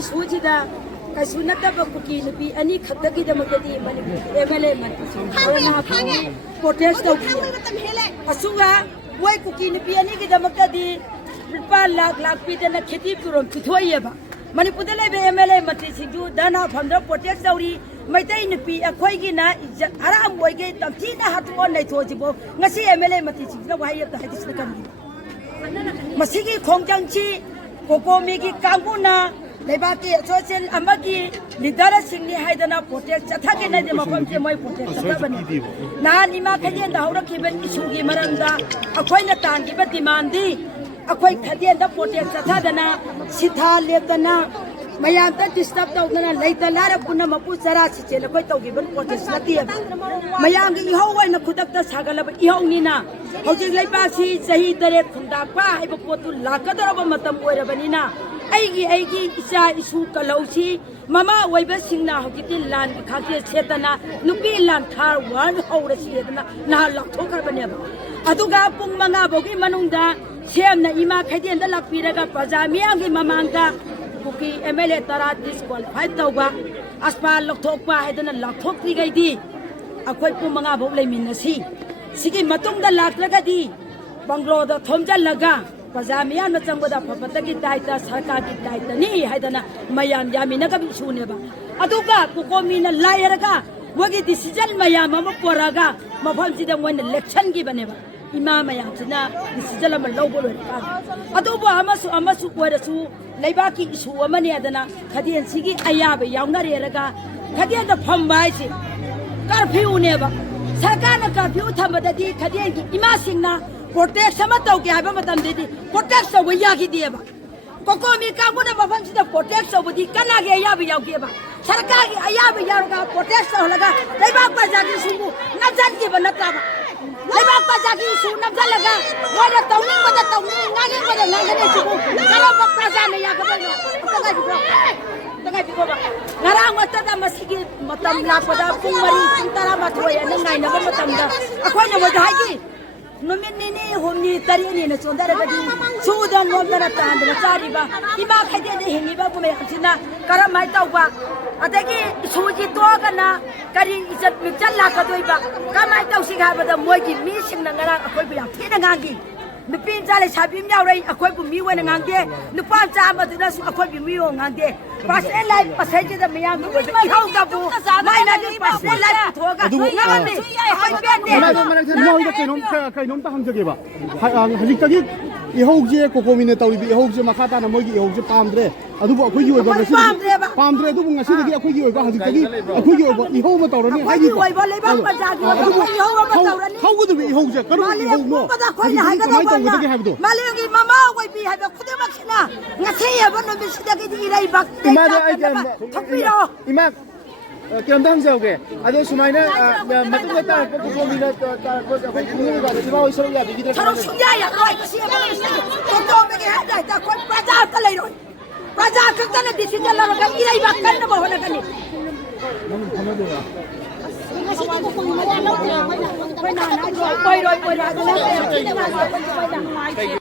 इशूसीद कई नब कुकी नुपी अनी खतगीदमदी MLA मंत्री प्रोटेस्ट तौर मोई कुकी नुपी अनीगीदमदी लुपा लाख लाख पीदना खेती पुरम पिथोयेबा मणिपुर MLA मंत्री धना फंड प्रोटेस्ट तौरी मैतई नुपी अखोईगिना इज्जत आराम ओइगे तमथीना हाथो नैथोजिबो ngasi MLA मंत्री वहाई हाइदिसना कमी मसीगी खोंगजांगची कोकोमीगी कांगुना लेबाकी एसोसिएशन अमगी लीडर सिंगनी हाइदना प्रोटेस्ट चथागे नदे मफमसे मोय प्रोटेस्ट चथाबनी नान इमा खजेन दावरखिबे इशूगी मरंदा अखोइना तांगिबा डिमांडी अखोई खजेन दा प्रोटेस्ट चथादना सिथा लेबदना मयाम डिस्टर्ब तौदना लेता लारा पुना मपु चरा सिचे लखोई तौगिबन प्रोटेस्ट नतियब मयाम गी इहो वैना खुदकता सागलब इहोनिना हौजिक लेबासी सही तरे खुंदापा हाइबो पोतु लाकदरब मतम ओइरबनिना आईगी इचा इशू कलौसी ममा वैबा सिंगना हौजिति लान खाके सेतना नुपी लान थार वान हौरसियदना ना लाथोखरबनेबा अदुगा पुंग मंगा बोगी मनुंगदा सेमना इमा खैदेनदा लापिरगा प्रजा मियागी ममांगदा कुकी MLA तरा डिस्क्वालिफाइड तौबा अस्पाल लथोकपा हाइदना लाथोक्रिगैदी अखोई पुंग मंगा बोग लेमिनसी सिगी मतुंगदा लात्रगदी बंगलोदा थोमजलगा प्रजा मियाम चंगबदा फपतगी दायित्व सरकार की दायित्व नहीं हाइदना मयाम यामिनगा इशूनेबा अदुगा कुकोमीना लायरगा वगी डिसीजन मयाम अमा पोरागा मफमसिदा मोइना इलेक्शन की बनेबा इमा मयामसिना डिसीजन अमा लौबो लोइका अदुबो अमसु ओरसु लेबाकी इशू अमने अदना खदियन सिगी अयाब यावनारेरगा खदियन द फमबाइसि कर्फ्यूनेबा सरकारना कर्फ्यू थमबददी खदियन की इमा सिंगना प्रोटेक्ट तौगे है प्रोटेक्ट तब यादीबा कोकोमी कांगुना मफमसिदा प्रोटेक्ट तौबदी कनागे अयाब याउगेबा सरकार की अयाब याउगा प्रोटेक्ट तौलगा लेबाक प्रजागी सुबु नजनगिबा नत्राबा लेबाक प्रजागी सु नजलगा मोइना तौनिंगबदा तौनिंग नागिबदा नागने सुबु करब प्रजाने यागबा ngarang matada masigi matam lakpada pung mari pung tara mathoi ana ngainaba matamda akhoi na haigi numin nini humni tari ni na sondaragadi sudan nomdara tandra chariba ima khaide de hingiba bume asina karamai tauba adagi suji togana kari izat michal lakadoiba kamai tausi habada moigi mi singna ngarang akhoi bi thina ngangi nupin chale sabim yaurai akhoi bu mi wena ngangde nupa cha amaduna su akhoi bi mi wo ngangde pasal life pasal da miyam ko hau da bu mai na di pasal life thoga ngani akhoi bende kainom ta hamjage ba hajik tagi ihogje kokomine tawri ihogje makhata na mogi ihogje pamdre adubu akhoi gi oiba ngasi pamdre adubu ngasi dagi akhoi gi oiba hajik tagi akhoi gi oiba ihog ma tawrani haji oiba leba pajagi ihog ma tawrani how gudu ihogje karu ihog no maligi mama wai bi haba khudema khina ngasi yaba no bisidagi di rai bak ima kiam dang jaoge ado sumaina matu ta ko mina ta ko akhoi khuni ga siba oi soro ya bi gidra charo sunya ya roi kasi ba to to me ge hada ta ko praja ka lai roi praja ka kana decision la ga irai bak kan ba hona kani ngasi ko ko ma la la ko na na roi roi roi